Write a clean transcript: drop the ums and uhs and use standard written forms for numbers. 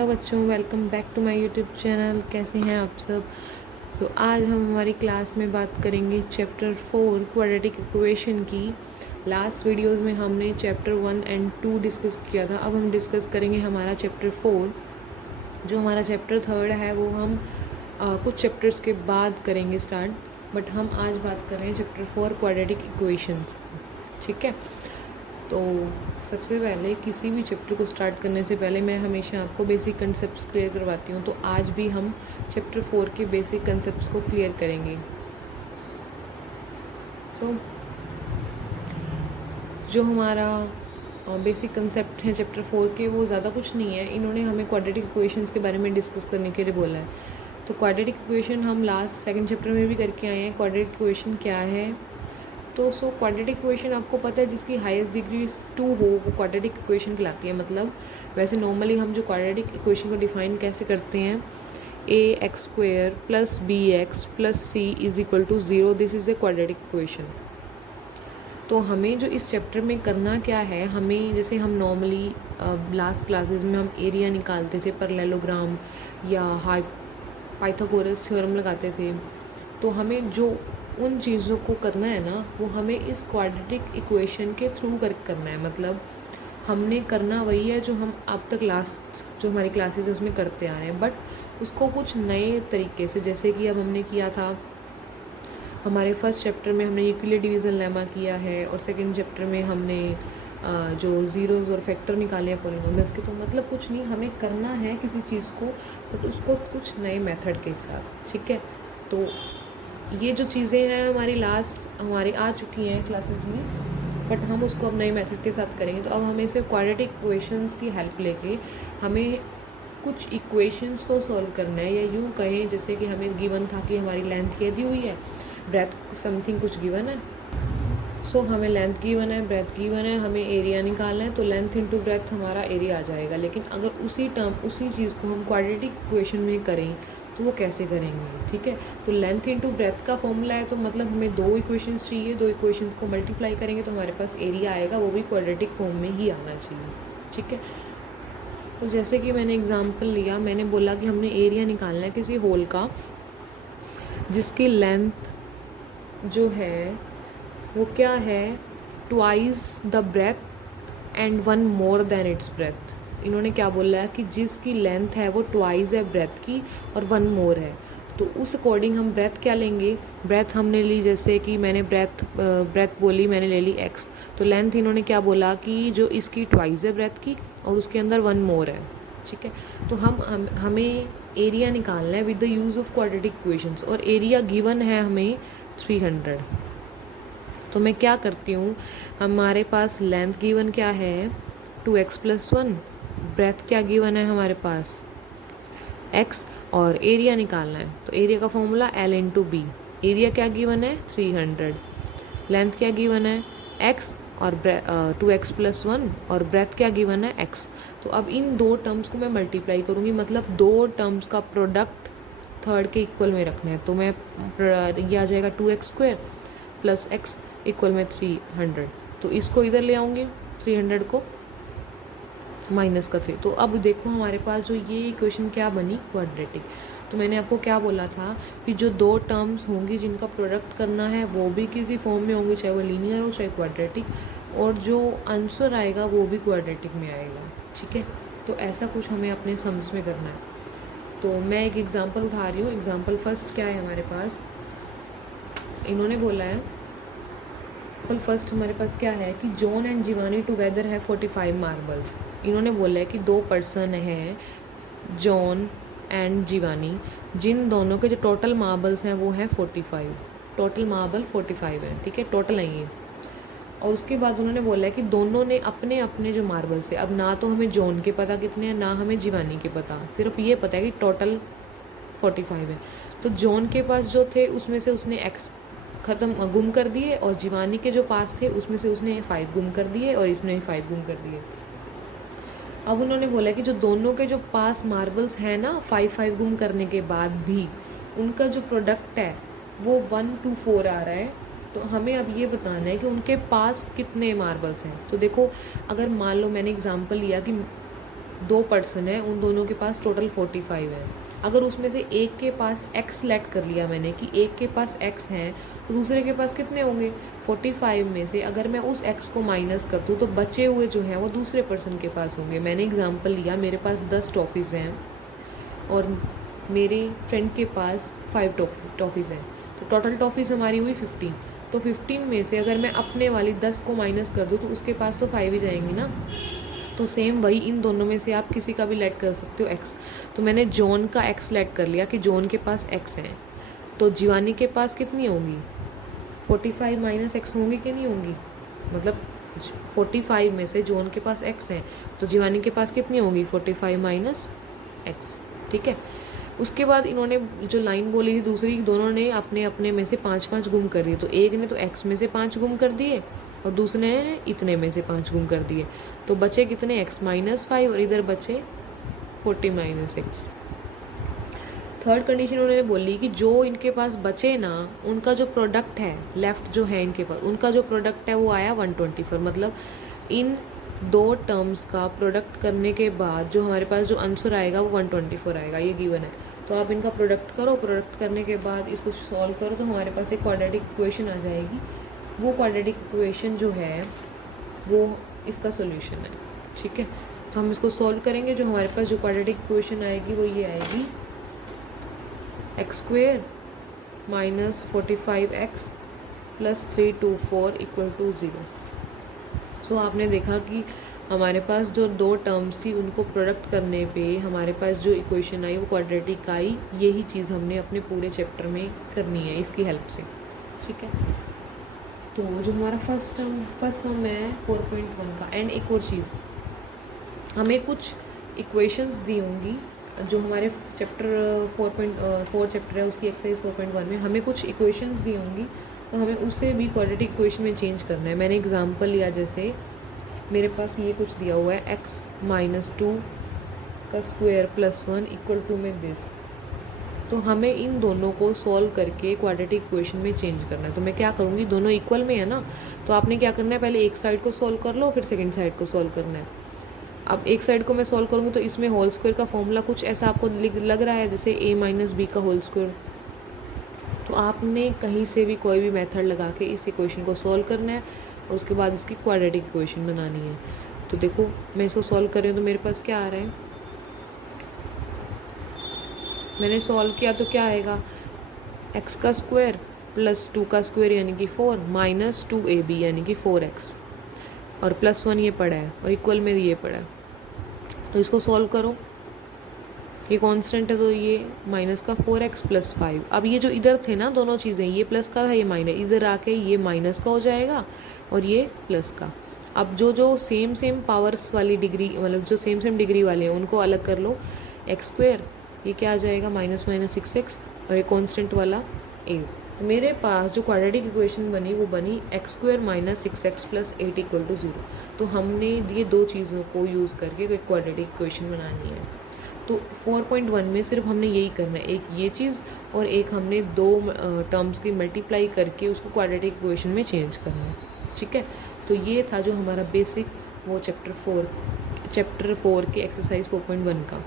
Hello बच्चों, welcome back to my YouTube channel. कैसे हैं आप सब? आज हम हमारी क्लास में बात करेंगे चैप्टर 4 क्वाड्रेटिक इक्वेशन की। लास्ट वीडियोस में हमने चैप्टर 1 एंड 2 डिस्कस किया था। अब हम डिस्कस करेंगे हमारा चैप्टर 4। जो हमारा चैप्टर 3 है वो हम कुछ चैप्टर्स के बाद करेंगे स्टार्ट, बट हम आज बात कर रहे हैं चैप्टर 4 क्वाड्रेटिक इक्वेशंस। ठीक है, तो सबसे पहले किसी भी चैप्टर को स्टार्ट करने से पहले मैं हमेशा आपको बेसिक कंसेप्ट्स क्लियर करवाती हूँ। तो आज भी हम चैप्टर 4 के बेसिक कंसेप्ट्स को क्लियर करेंगे। जो हमारा बेसिक कंसेप्ट है चैप्टर 4 के, वो ज़्यादा कुछ नहीं है। इन्होंने हमें क्वाड्रेटिक इक्वेशंस के बारे में डिस्कस करने के लिए बोला है। तो क्वाड्रेटिक इक्वेशन हम लास्ट सेकंड चैप्टर में भी करके आए हैं। क्वाड्रेटिक इक्वेशन क्या है? तो क्वाड्रेटिक इक्वेशन आपको पता है, जिसकी हाईएस्ट डिग्री 2 हो वो क्वाड्रेटिक इक्वेशन कहलाती है। मतलब वैसे नॉर्मली हम जो क्वाड्रेटिक इक्वेशन को डिफाइन कैसे करते हैं, ax² + bx + c = 0, this is a quadratic equation. तो हमें जो इस चैप्टर में करना क्या है, हमें जैसे हम नॉर्मली लास्ट क्लासेस में हम एरिया निकालते थे, पैरेललोग्राम या पाइथागोरस थ्योरम लगाते थे, तो हमें जो उन चीज़ों को करना है ना, वो हमें इस क्वाड्रेटिक इक्वेशन के थ्रू करना है। मतलब हमने करना वही है जो हम अब तक लास्ट जो हमारी क्लासेस है उसमें करते आ रहे हैं, बट उसको कुछ नए तरीके से, जैसे कि अब हमने किया था हमारे फर्स्ट चैप्टर में, हमने यूक्लिड डिवीज़न लेमा किया है, और सेकंड चैप्टर में हमने जो ज़ीरोज़ और फैक्टर निकाले हैं पॉलिनोमियल्स के। तो मतलब कुछ नहीं, हमें करना है किसी चीज़ को, बट उसको कुछ नए मेथड के साथ। ठीक है, तो ये जो चीज़ें हैं हमारी लास्ट हमारी आ चुकी हैं क्लासेस में, बट हम उसको अब नए मेथड के साथ करेंगे। तो अब हमें सिर्फ क्वाड्रेटिक इक्वेशंस की हेल्प लेके हमें कुछ इक्वेशंस को सॉल्व करना है, या यूँ कहें जैसे कि हमें गिवन था कि हमारी लेंथ ये दी हुई है, ब्रेथ समथिंग कुछ गिवन है। हमें लेंथ गिवन है, ब्रेथ गिवन है, हमें एरिया निकालना है। तो लेंथ इंटू ब्रेथ हमारा एरिया आ जाएगा। लेकिन अगर उसी चीज़ को हम क्वाड्रेटिक इक्वेशन में करें तो वो कैसे करेंगे? ठीक है, तो लेंथ इंटू ब्रेथ का फॉर्मूला है, तो मतलब हमें 2 इक्वेशंस चाहिए। 2 इक्वेशंस को मल्टीप्लाई करेंगे तो हमारे पास एरिया आएगा, वो भी क्वाड्रेटिक फॉर्म में ही आना चाहिए। ठीक है, तो जैसे कि मैंने एग्जांपल लिया, मैंने बोला कि हमने एरिया निकालना है किसी होल का जिसकी लेंथ जो है वो क्या है, twice the breath and 1 more than its breath. इन्होंने क्या बोला है कि जिसकी लेंथ है वो ट्वाइस है ब्रेथ की और 1 मोर है। तो उस अकॉर्डिंग हम ब्रेथ क्या लेंगे? ब्रेथ हमने ली, जैसे कि मैंने ब्रेथ बोली, मैंने ले ली x। तो लेंथ इन्होंने क्या बोला कि जो इसकी ट्वाइस है ब्रेथ की और उसके अंदर 1 मोर है। ठीक है, तो हमें एरिया निकालना है with the use of quadratic equations, और एरिया गिवन है हमें 300। तो मैं क्या करती हूँ, हमारे पास लेंथ गिवन क्या है 2x + 1, ब्रेथ क्या गिवन है हमारे पास x, और एरिया निकालना है। तो एरिया का फॉर्मूला L × B। एरिया क्या गिवन है 300, लेंथ क्या गिवन है x और 2x + 1, और ब्रेथ क्या गिवन है x। तो अब इन 2 टर्म्स को मैं मल्टीप्लाई करूँगी, मतलब 2 टर्म्स का प्रोडक्ट थर्ड के इक्वल में रखना है। तो मैं ये आ जाएगा 2x² + x = 300। तो इसको इधर ले आऊँगी, 300 को माइनस का 3। तो अब देखो हमारे पास जो ये इक्वेशन क्या बनी, क्वाड्रेटिक। तो मैंने आपको क्या बोला था कि जो 2 टर्म्स होंगी जिनका प्रोडक्ट करना है वो भी किसी फॉर्म में होंगे, चाहे वो लीनियर हो चाहे क्वाड्रेटिक, और जो आंसर आएगा वो भी क्वाड्रेटिक में आएगा। ठीक है, तो ऐसा कुछ हमें अपने सम्स में करना है। तो मैं एक एग्जांपल उठा रही हूँ। एग्जांपल फर्स्ट क्या है हमारे पास, इन्होंने बोला है फर्स्ट हमारे पास क्या है कि जॉन एंड जीवानी टुगेदर है 45 मार्बल्स। इन्होंने बोला है कि 2 पर्सन हैं, जॉन एंड जीवानी, जिन दोनों के जो टोटल मार्बल्स हैं वो हैं 45। टोटल मार्बल 45 है। ठीक है, टोटल है ये। और उसके बाद उन्होंने बोला है कि दोनों ने अपने अपने जो मार्बल्स है, अब ना तो हमें जॉन के पता कितने हैं, ना हमें जीवानी के पता, सिर्फ ये पता है कि टोटल 45 है। तो जॉन के पास जो थे उसमें से उसने x गुम कर दिए, और जीवानी के जो पास थे उसमें से उसने 5 गुम कर दिए, और इसने 5 गुम कर दिए। अब उन्होंने बोला कि जो दोनों के जो पास मार्बल्स हैं ना, 5 गुम करने के बाद भी उनका जो प्रोडक्ट है वो 1 to 4 आ रहा है। तो हमें अब ये बताना है कि उनके पास कितने मार्बल्स हैं। तो देखो, अगर मान लो मैंने एग्जांपल लिया कि 2 पर्सन है, उन दोनों के पास टोटल 45 है। अगर उसमें से एक के पास x सेलेक्ट कर लिया मैंने कि एक के पास x हैं, तो दूसरे के पास कितने होंगे? 45 में से अगर मैं उस x को माइनस कर दूँ तो बचे हुए जो हैं वो दूसरे पर्सन के पास होंगे। मैंने एग्जांपल लिया, मेरे पास 10 टॉफ़ीज़ हैं और मेरे फ्रेंड के पास 5 टॉफ़ीज़ हैं, तो टोटल टॉफ़ीज़ हमारी हुई 15। तो 15 में से अगर मैं अपने वाली 10 को माइनस कर दूँ तो उसके पास तो 5 ही जाएंगी ना। तो सेम वही इन दोनों में से आप किसी का भी लेट कर सकते हो x। तो मैंने जॉन का x लेट कर लिया कि जॉन के पास x है, तो जीवानी के पास कितनी होंगी? 45 माइनस x होंगी कि नहीं होंगी? मतलब 45 में से जॉन के पास x है, तो जीवानी के पास कितनी होंगी? 45 माइनस x। ठीक है। उसके बाद इन्होंने जो लाइन बोली थी दूसरी, दोनों ने अपने अपने में से 5-5 गुम कर दिए। तो एक ने तो x में से 5 गुम कर दिए और दूसरे ने इतने में से 5 गुम कर दिए। तो बचे कितने? x माइनस 5 और इधर बचे 40 माइनस 6। थर्ड कंडीशन उन्होंने बोली कि जो इनके पास बचे ना, उनका जो प्रोडक्ट है लेफ़्ट जो है इनके पास, उनका जो प्रोडक्ट है वो आया 124। मतलब इन 2 टर्म्स का प्रोडक्ट करने के बाद जो हमारे पास जो आंसर आएगा वो 124 आएगा, ये गिवन है। तो आप इनका प्रोडक्ट करो, प्रोडक्ट करने के बाद इसको सॉल्व करो तो हमारे पास एक क्वाड्रेटिक इक्वेशन आ जाएगी। वो क्वाड्रेटिक इक्वेशन जो है वो इसका सॉल्यूशन है। ठीक है, तो हम इसको सॉल्व करेंगे। जो हमारे पास जो क्वाड्रेटिक इक्वेशन आएगी वो ये आएगी, x² minus 45x plus 324 equal to 0। सो आपने देखा कि हमारे पास जो 2 टर्म्स थी उनको प्रोडक्ट करने पे हमारे पास जो इक्वेशन आई वो क्वाड्रेटिक आई। यही चीज़ हमने अपने पूरे चैप्टर में करनी है इसकी हेल्प से। ठीक है, तो जो हमारा फर्स्ट सम है 4.1 का। एंड एक और चीज़, हमें कुछ इक्वेशंस दी होंगी जो हमारे चैप्टर 4 चैप्टर है उसकी एक्सरसाइज 4.1 में हमें कुछ इक्वेशंस दी होंगी, तो हमें उसे भी क्वाड्रेटिक इक्वेशन में चेंज करना है। मैंने एग्जांपल लिया, जैसे मेरे पास ये कुछ दिया हुआ है x माइनस 2 का स्क्वायर प्लस 1 इक्वल टू में दिस। तो हमें इन दोनों को सॉल्व करके क्वाड्रेटिक इक्वेशन में चेंज करना है। तो मैं क्या करूँगी, दोनों इक्वल में है ना, तो आपने क्या करना है, पहले एक साइड को सॉल्व कर लो, फिर सेकंड साइड को सॉल्व करना है। अब एक साइड को मैं सॉल्व करूँगी तो इसमें होल स्क्वायर का फॉर्मूला कुछ ऐसा आपको लग रहा है जैसे a माइनस बी का होल स्क्वायर। तो आपने कहीं से भी कोई भी मेथड लगा के इस इक्वेशन को सॉल्व करना है और उसके बाद इसकी क्वाड्रेटिक इक्वेशन बनानी है। तो देखो मैं इसको सॉल्व कर रही हूँ तो मेरे पास क्या आ रहा है, मैंने सॉल्व किया तो क्या आएगा, x का स्क्वायर प्लस 2 का स्क्वायर यानी कि 4 माइनस 2ab यानी कि 4x और प्लस 1 ये पड़ा है और इक्वल में ये पड़ा है। तो इसको सॉल्व करो, ये कांस्टेंट है तो ये माइनस का 4x प्लस 5। अब ये जो इधर थे ना दोनों चीज़ें, ये प्लस का था ये माइनस, इधर आके ये माइनस का हो जाएगा और ये प्लस का। अब जो सेम पावर्स वाली डिग्री, मतलब जो सेम डिग्री वाले हैं उनको अलग कर लो। x², ये क्या आ जाएगा, माइनस माइनस 6x और ये कांस्टेंट वाला a। तो मेरे पास जो क्वाड्रेटिक इक्वेशन बनी वो बनी x² minus 6x plus 8 equal to 0। तो हमने ये 2 चीज़ों को यूज़ करके एक क्वाड्रेटिक इक्वेशन बनानी है। तो 4.1 में सिर्फ हमने यही करना है, एक ये चीज़ और एक हमने 2 टर्म्स की मल्टीप्लाई करके उसको क्वाड्रेटिक इक्वेशन में चेंज करना है। ठीक है, तो ये था जो हमारा बेसिक वो चैप्टर 4 के एक्सरसाइज 4.1 का।